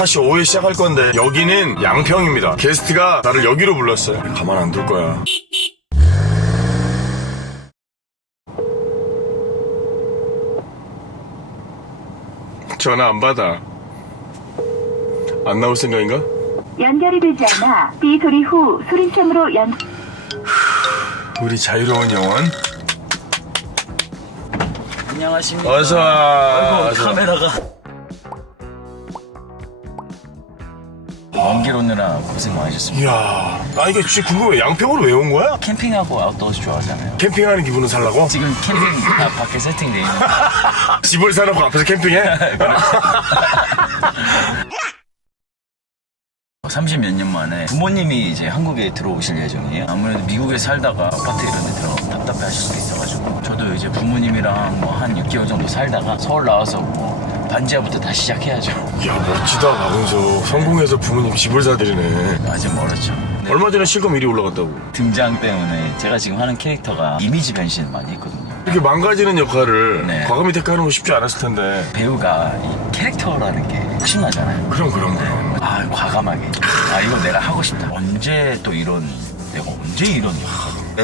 다시 오후에 시작할 건데 여기는 양평입니다. 게스트가 나를 여기로 불렀어요. 가만 안 둘 거야. 전화 안 받아. 안 나올 생각인가? 연결이 되지 않아 삐 소리 후 소리샘으로 우리 자유로운 영혼. 안녕하십니까. 어서와. 아이고, 카메라가. 먼 길 오느라 고생 많으셨습니다. 이야. 이게 진짜 궁금해. 양평으로 왜 온 거야? 캠핑하고 아웃도어스 좋아하잖아요. 캠핑하는 기분을 살라고? 지금 캠핑 다 밖에 세팅돼 있는. 집을 사놓고 앞에서 캠핑해? 30몇 년 만에 부모님이 이제 한국에 들어오실 예정이에요. 아무래도 미국에 살다가 아파트 이런 데 들어 답답해 하실 수도 있어가지고 저도 이제 부모님이랑 뭐 한 6개월 정도 살다가 서울 나와서 뭐 반지하부터 다시 시작해야죠. 이야, 멋지다. 박은서 성공해서 부모님 집을 사드리네. 아직 멀었죠. 네. 얼마 전에 실검 1위 올라갔다고. 등장 때문에 제가 지금 하는 캐릭터가 이미지 변신을 많이 했거든요. 이렇게 망가지는 역할을 네. 과감히 택하는 거 쉽지 않았을 텐데. 배우가 이 캐릭터라는 게 욕심나잖아요. 그럼. 아, 과감하게. 아, 이거 내가 하고 싶다. 내가 언제 이런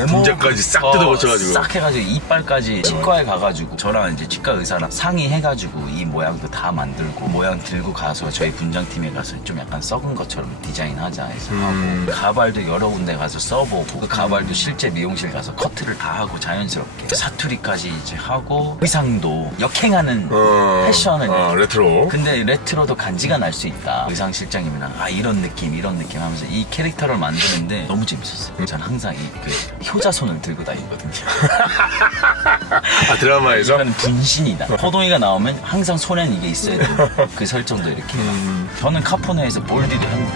분장까지 싹 뜯어 고쳐가지고. 싹 해가지고 이빨까지 치과에 가가지고 저랑 이제 치과 의사랑 상의해가지고 이 모양도 다 만들고 모양 들고 가서 저희 분장팀에 가서 좀 약간 썩은 것처럼 디자인하자 해서 하고 가발도 여러 군데 가서 써보고 그 가발도 실제 미용실 가서 커트를 다 하고 자연스럽게 사투리까지 이제 하고 의상도 역행하는 패션을 레트로. 근데 레트로도 간지가 날 수 있다. 의상 실장님이랑 이런 느낌 하면서 이 캐릭터를 만드는데 너무 재밌었어요. 전 항상 그 효자손을 들고 다니거든요. 드라마에서? 이건 분신이다. 호동이가 나오면 항상 손엔 이게 있어야 돼요. 그 설정도 이렇게. 저는 카포네에서 볼디도 했는데.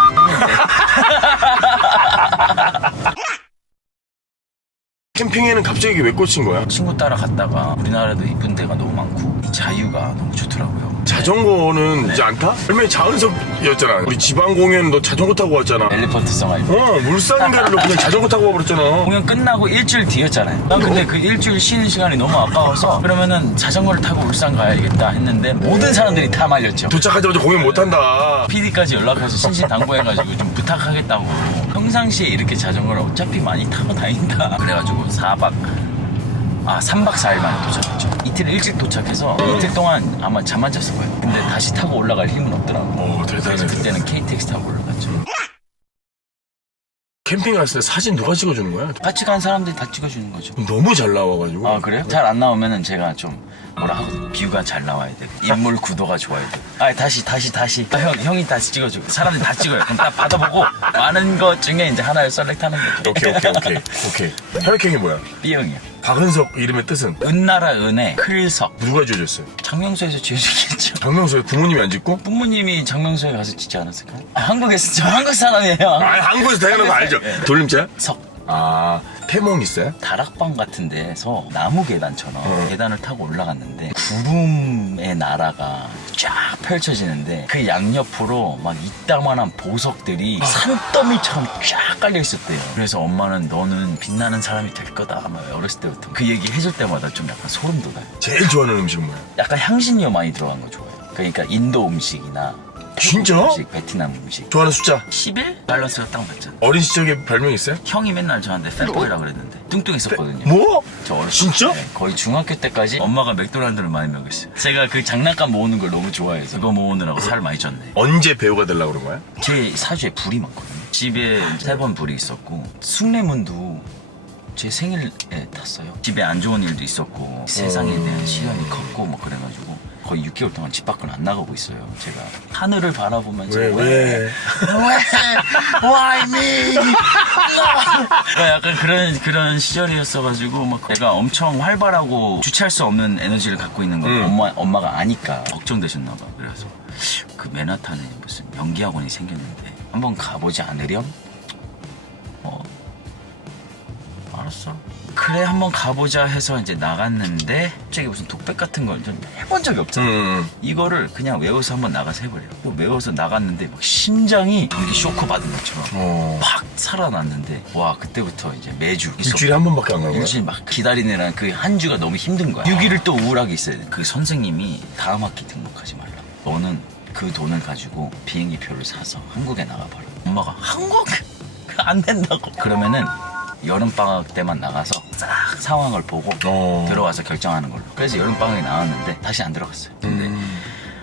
캠핑에는 갑자기 왜 꽂힌 거야? 친구 따라 갔다가 우리나라도 이쁜 데가 너무 많고 이 자유가 너무 좋더라고요. 자전거는 이제 안 타? 얼마나 자은석이었잖아. 우리 지방 공연 너 자전거 타고 왔잖아. 엘리펀트성 알죠? 물산인가를 그냥 자전거 타고 와버렸잖아. 공연 끝나고 일주일 뒤였잖아요. 난 근데 그 일주일 쉬는 시간이 너무 아까워서 그러면은 자전거를 타고 울산 가야겠다 했는데 모든 사람들이 다 말렸죠. 도착하자마자 공연 못 한다. PD까지 연락해서 신신당부해가지고 좀 부탁하겠다고. 평상시에 이렇게 자전거를 어차피 많이 타고 다닌다. 그래가지고 3박 4일 만에 도착했죠. 이틀 일찍 도착해서 이틀 동안 아마 잠만 잤을 거예요. 근데 다시 타고 올라갈 힘은 없더라고. 대단해. 그래서 그때는 KTX 타고 올라갔죠. 캠핑 갔을 때 사진 누가 찍어주는 거야? 같이 간 사람들이 다 찍어주는 거죠. 너무 잘 나와가지고. 아, 그래요? 잘 안 나오면은 제가 좀 뭐라 하고 뷰가 잘 나와야 돼. 인물 구도가 좋아야 돼. 다시. 형이 다시 찍어주고 사람들이 다 찍어요. 그럼 딱 받아보고 많은 것 중에 이제 하나를 셀렉트하는 거죠. 오케이. 혈액형이 뭐야? B형이요. 박은석 이름의 뜻은? 은나라 은에 클석. 누가 지어줬어요? 장명소에서 지어주겠죠. 장명소에 부모님이 안 짓고? 부모님이 장명소에 가서 짓지 않았을까요? 한국에서 저 한국 사람이에요. 한국에서 태어난 거 알죠? 돌림자? 석. 태몽 있어요? 다락방 같은 데서 나무 계단처럼 계단을 타고 올라갔는데 구름의 나라가 쫙 펼쳐지는데 그 양옆으로 막 이따만한 보석들이 산더미처럼 쫙 깔려 있었대요. 그래서 엄마는 너는 빛나는 사람이 될 거다 아마 어렸을 때부터 그 얘기 해줄 때마다 좀 약간 소름 돋아요. 제일 좋아하는 음식은 뭐야? 약간 향신료 많이 들어간 거 좋아해요. 그러니까 인도 음식이나 진짜? 음식, 베트남 음식. 좋아하는 숫자? 11? 밸런스가 딱 맞잖아. 어린 시절에 별명 있어요? 형이 맨날 저한테 팬보이라고 그랬는데 뚱뚱했었거든요. 뭐? 저 어렸을 진짜? 때 거의 중학교 때까지 엄마가 맥도날드를 많이 먹였어요. 제가 그 장난감 모으는 걸 너무 좋아해서 그거 모으느라고 살 많이 쪘네. 언제 배우가 되려고 그런 거야? 제 사주에 불이 많거든요. 집에 3번 불이 있었고 숭례문도 제 생일에 탔어요. 집에 안 좋은 일도 있었고 세상에 대한 시련이 컸고 뭐 그래가지고 거의 6개월 동안 집 밖을 안 나가고 있어요. 제가 하늘을 바라보면서 왜? Why me? 약간 그런 시절이었어가지고 막 내가 엄청 활발하고 주체할 수 없는 에너지를 갖고 있는 걸 엄마가 아니까 걱정되셨나 봐. 그래서 그 맨하탄에 무슨 연기학원이 생겼는데 한번 가보지 않으렴? 알았어. 그래 한번 가보자 해서 이제 나갔는데 갑자기 무슨 독백 같은 걸 전 해본 적이 없잖아. 이거를 그냥 외워서 한번 나가서 해버려. 또 외워서 나갔는데 막 심장이 이렇게 쇼크 받은 것처럼 팍 살아났는데 와 그때부터 이제 매주 일주일에 한 번밖에 안 가는 거야? 일주일 막 기다리느라 그 한 주가 너무 힘든 거야. 6일을 또 우울하게 있어야 돼. 그 선생님이 다음 학기 등록하지 말라. 너는 그 돈을 가지고 비행기 표를 사서 한국에 나가버려. 엄마가 한국? 안 된다고. 그러면은 여름방학 때만 나가서 싹 상황을 보고 들어와서 결정하는 걸로. 그래서 여름방학에 나왔는데 다시 안 들어갔어요. 근데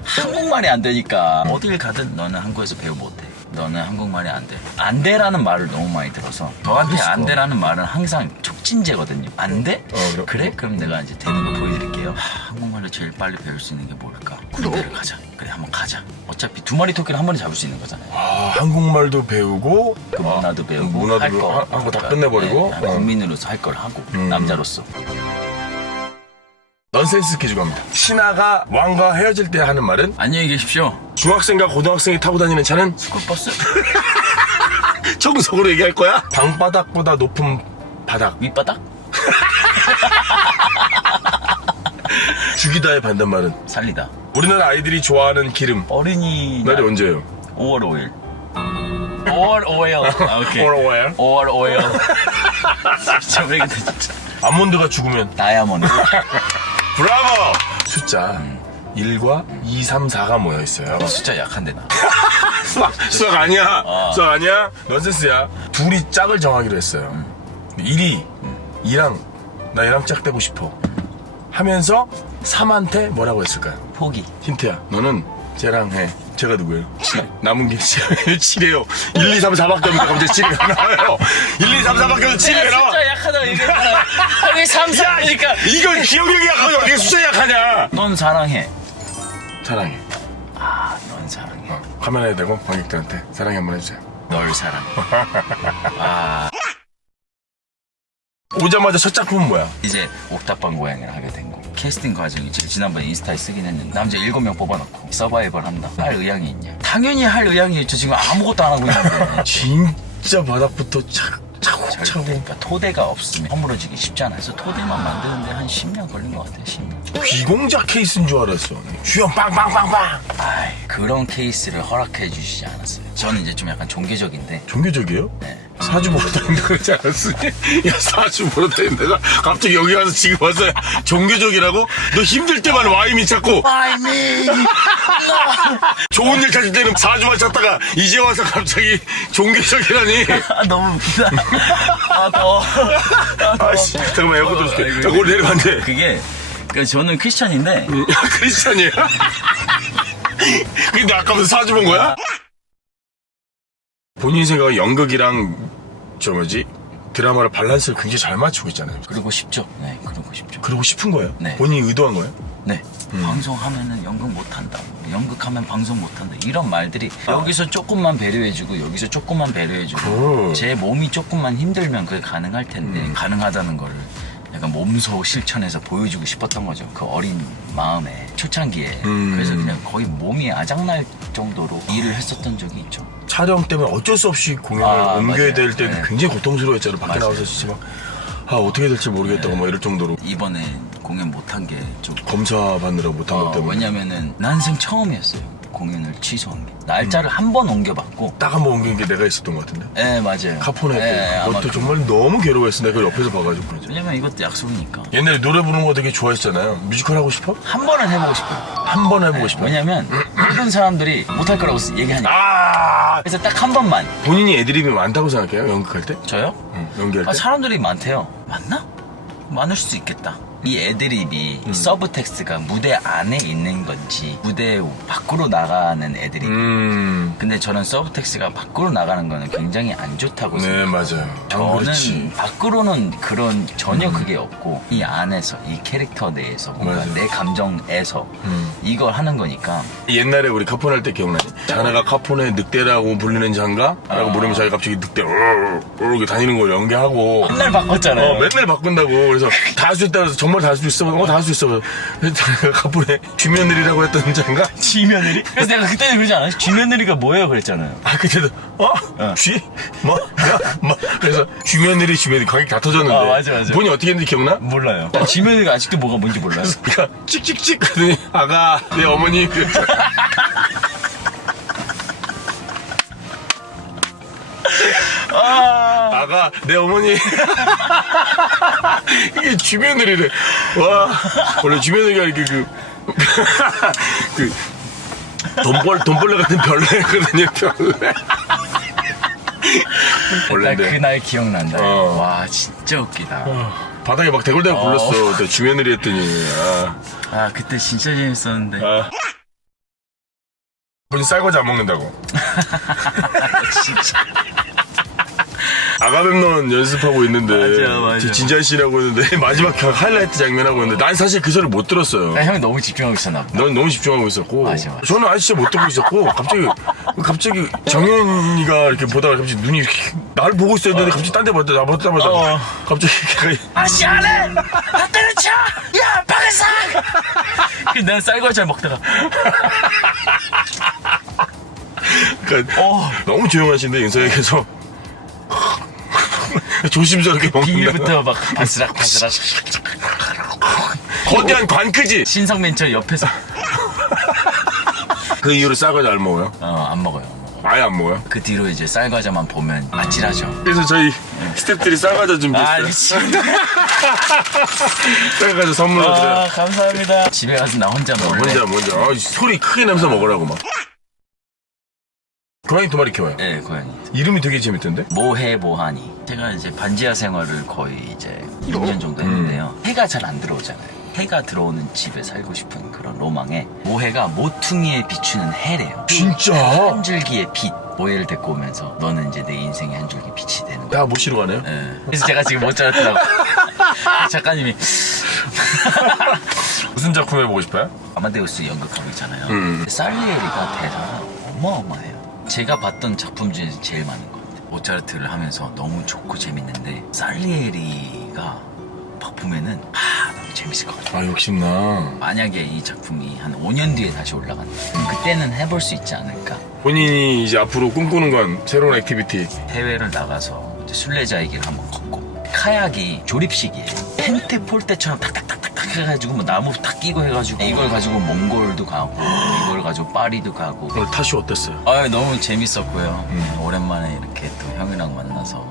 한국말이 안 되니까 어딜 가든 너는 한국에서 배우 못해. 너는 한국말이 안 돼. 안 돼라는 말을 너무 많이 들어서 저한테 안 돼라는 말은 항상 촉진제거든요. 안 돼? 그래? 그럼 내가 이제 되는 거 보여드릴게요. 한국말을 제일 빨리 배울 수 있는 게 뭘까? 군대를 가자. 그래, 한번 가자. 어차피 두 마리 토끼를 한 번에 잡을 수 있는 거잖아요. 아, 한국말도 배우고 그 문화도 배우고 문화도 할 거 하고 다 끝내버리고 네, 국민으로서 할 걸 하고 남자로서. 넌센스 퀴즈 갑니다. 신하가 왕과 헤어질 때 하는 말은? 안녕히 계십시오. 중학생과 고등학생이 타고 다니는 차는? 스쿨버스? 정석으로 얘기할 거야? 방바닥보다 높은 바닥. 밑바닥? 죽이다의 반대말은? 살리다. 우리나라 아이들이 좋아하는 기름. 어린이날 날이 언제예요? 5월 5일. 5월 5일. 아, 오케이. 5월 5일. 5월 5일. 진짜 모르겠다 진짜. 아몬드가 죽으면? 다이아몬드. 브라보! 숫자 1과 2, 3, 4가 모여있어요. 숫자 약한데 나. 수학 아니야. 수학 아니야. 넌센스야. 둘이 짝을 정하기로 했어요. 1이 2랑 나 얘랑 짝되고 싶어 하면서 3한테 뭐라고 했을까요? 포기. 힌트야. 너는 쟤랑 해. 제가 누구예요? 남은 게 7이에요. 1, 2, 3, 4밖에 없는데 갑자기 7이 나와요. 1, 2, 3, 4밖에 없는데 7이 나와. 숫자 약하다고 얘기했잖아. 형이 3, 4니까. 이건 기억력이 약하고 어떻게 숫자 약하냐. 넌 사랑해. 사랑해. 아, 넌 사랑해. 카메라에 대고 관객들한테 사랑해 한번 해주세요. 널 사랑해. 아, 오자마자 첫 작품은 뭐야? 이제 옥탑방 고양이를 하게 된 거. 캐스팅 과정이 지난번에 인스타에 쓰긴 했는데 남자 7명 뽑아놓고 서바이벌 한다. 할 의향이 있냐? 당연히 할 의향이 있죠. 지금 아무것도 안 하고 있는데. 진짜 바닥부터 차곡차곡. 그러니까 토대가 없으면 허물어지기 쉽지 않아요. 그래서 토대만 만드는데 한 10년 걸린 것 같아요. 10년. 귀공자 케이스인 줄 알았어. 주연 빵빵빵빵. 아이, 그런 케이스를 허락해 주시지 않았어요. 저는 이제 좀 약간 종교적인데. 종교적이에요? 네. 사주 보러 다닌다 그러지 않았어? 야, 사주 보러 다닌다. 내가 갑자기 여기 와서 지금 와서 종교적이라고? 너 힘들 때만 와이미 찾고. 와이미. 좋은 일 찾을 때는 사주만 찾다가 이제 와서 갑자기 종교적이라니. 아, 너무 웃기다. 아, 더워. 아씨, 잠깐만 에어컨 좀 줄게. 자, 거기 내려갔네. 그게, 저는 크리스찬인데. 야, 크리스찬이야? 근데 아까부터 사주 본 거야? 본인 생각에 연극이랑 저 뭐지 드라마를 밸런스를 굉장히 잘 맞추고 있잖아요. 그러고 싶죠. 네, 그러고 싶죠. 그러고 싶은 거예요? 네. 본인이 의도한 거예요? 네. 방송하면은 연극 못한다. 연극하면 방송 못한다. 이런 말들이 여기서 조금만 배려해주고 여기서 조금만 배려해주고 제 몸이 조금만 힘들면 그게 가능할 텐데 가능하다는 거를 약간 몸소 실천해서 보여주고 싶었던 거죠. 그 어린 마음에 초창기에. 그래서 그냥 거의 몸이 아작날 정도로 일을 했었던 적이 있죠. 촬영 때문에 어쩔 수 없이 공연을 옮겨야 맞아요. 될 때 네. 굉장히 고통스러웠잖아요. 밖에 맞아요. 나와서 진짜 막 어떻게 될지 모르겠다고 막 이럴 정도로 이번에 공연 못한 게 좀 검사 받느라 못한 것 때문에 왜냐면은 난생 처음이었어요. 공연을 취소한 게. 날짜를 한 번 옮겨봤고. 딱 한 번 옮긴 게 내가 있었던 것 같은데. 네, 맞아요. 카포네 때 네, 아마 그것도 정말 너무 괴로워했어. 내가 그걸 옆에서 봐가지고. 왜냐면 이것도 약속이니까. 옛날에 노래 부르는 거 되게 좋아했잖아요. 뮤지컬 하고 싶어? 한 번은 해보고 싶어요. 한 번 해보고 싶어. 왜냐면 모든 사람들이 못할 거라고 얘기하니까. 아 그래서 딱 한 번만. 본인이 애드립이 많다고 생각해요? 연극할 때? 저요? 연기할 때? 사람들이 많대요. 맞나? 많을 수도 있겠다. 이 애드립이 서브텍스트가 무대 안에 있는 건지 무대 밖으로 나가는 애드립. 근데 저는 서브텍스트가 밖으로 나가는 거는 굉장히 안 좋다고 네 생각해요. 맞아요. 저는 그렇지. 밖으로는 그런 전혀 그게 없고 이 안에서 이 캐릭터 내에서 뭔가 맞아요. 내 감정에서 이걸 하는 거니까. 옛날에 우리 카포네 할 때 기억나니? 자네가 카포네 늑대라고 불리는 장가? 라고 부르면 자기가 갑자기 늑대 이렇게 다니는 걸 연기하고 맨날 바꿨잖아요. 맨날 바꾼다고. 그래서 다 할 수 있다 그래서 정말 다 할 수 있어. 다 할 수 있어. 그래서 자네가 카포네 쥐며느리라고 했던 장가? 쥐며느리? 그래서 내가 그때는 그러지 않았어요? 쥐며느리가 뭐예요? 그랬잖아요. 아 그때도 쥐? 뭐? 야? 뭐? 그래서 쥐며느리 관객 다 터졌는데 아, 맞아. 본인이 어떻게 했는지 기억나? 몰라요. 쥐며느리가 아직도 뭐가 뭔지 몰라요. 그러니까 찍찍찍 하더니 아가 내 어머니 아가 내 어머니 이게 쥐며느리래. 와 원래 쥐며느리가 이렇게 그 돈벌레 같은 별내거든요, 별내. 나 원래인데. 그날 기억난다. 어. 와 진짜 웃기다. 바닥에 막 대굴대굴 굴렀어. 내 주변으로 했더니. 아 그때 진짜 재밌었는데. 본인 쌀과자 안 먹는다고. 진짜. 아가멤논 연습하고 있는데 맞아. 진지한 씨라고 했는데 마지막 하이라이트 장면하고 있는데 난 사실 그 소리를 못 들었어요. 나 형이 너무 집중하고 있었나 보다. 넌 너무 집중하고 있었고 맞아. 저는 아직 진짜 못 듣고 있었고 갑자기 정현이가 이렇게 보다가 갑자기 눈이 이렇게 나를 보고 있었는데 갑자기 딴 데 봤다 나 봤다마자 갑자기 걔가 아씨 안해! 나 때려쳐! 야 박은상! 내가 쌀과자 먹다가 그러니까 너무 조용하신데 윤석열께서 조심스럽게 먹는다. 비닐부터 막 바스락 거대한 관크지. 신성맨처럼 옆에서 그 이후로 쌀과자 안 먹어요? 안 먹어요. 아예 안 먹어요? 그 뒤로 이제 쌀과자만 보면 아찔하죠. 그래서 저희 스태프들이 쌀과자 준비했어요. 아 미친. 쌀과자 선물로 드려요. 감사합니다. 집에 가서 나 혼자 먹을래. 먼저. 소리 크게 내면서 먹으라고 막. 고양이 2마리 키워요. 네 고양이. 이름이 되게 재밌던데? 모해모하니. 제가 이제 반지하 생활을 거의 이제 6년 정도 했는데요. 해가 잘 안 들어오잖아요. 해가 들어오는 집에 살고 싶은 그런 로망에 모해가 모퉁이에 비추는 해래요. 진짜? 한 줄기의 빛. 모해를 데리고 오면서 너는 이제 내 인생의 한 줄기 빛이 되는 거야. 나 모시러 가네요? 네. 그래서 제가 지금 못 자랐더라고. 작가님이 무슨 작품 해보고 싶어요? 아마데우스 연극하고 있잖아요. 살리에리가 대사가 어마어마해요. 제가 봤던 작품 중에서 제일 많은 것 같아요. 모차르트를 하면서 너무 좋고 재밌는데 살리에리가 막 보면은 너무 재밌을 것 같아요. 아 욕심나. 만약에 이 작품이 한 5년 뒤에 다시 올라간다. 그럼 그때는 해볼 수 있지 않을까. 본인이 이제 앞으로 꿈꾸는 건 새로운 액티비티. 해외를 나가서 이제 순례자의 길을 한번 걷고 카약이 조립식이에요. 텐트 폴 때처럼 탁탁탁탁탁 해가지고 뭐 나무 탁 끼고 해가지고 이걸 가지고 몽골도 가고 이걸 가지고 파리도 가고. 오늘 타시 어땠어요? 너무 재밌었고요. 오랜만에 이렇게 또 형이랑 만나서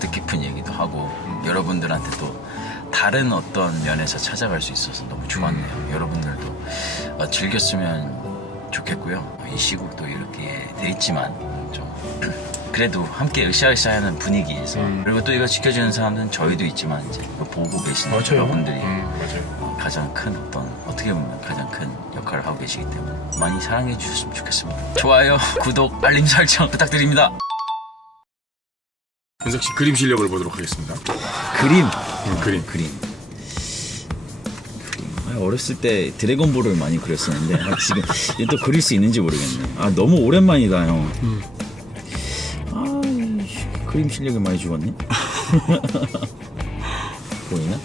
뜻깊은 얘기도 하고 여러분들한테 또 다른 어떤 면에서 찾아갈 수 있어서 너무 좋았네요. 여러분들도 즐겼으면 좋겠고요. 이 시국도 이렇게 돼 있지만 좀 그래도 함께 으쌰으쌰하는 분위기에서 그리고 또 이거 지켜주는 사람은 저희도 있지만 이제 이거 보고 계시는 여러분들이 맞아요. 가장 큰 어떻게 보면 가장 큰 역할을 하고 계시기 때문에 많이 사랑해 주셨으면 좋겠습니다. 좋아요, 구독, 알림 설정 부탁드립니다. 윤석 씨 그림 실력을 보도록 하겠습니다. 그림. 그림. 어렸을 때 드래곤볼을 많이 그렸었는데 지금 이게 또 그릴 수 있는지 모르겠네. 너무 오랜만이다 형. 그림 실력이 많이 죽었네. 보이나?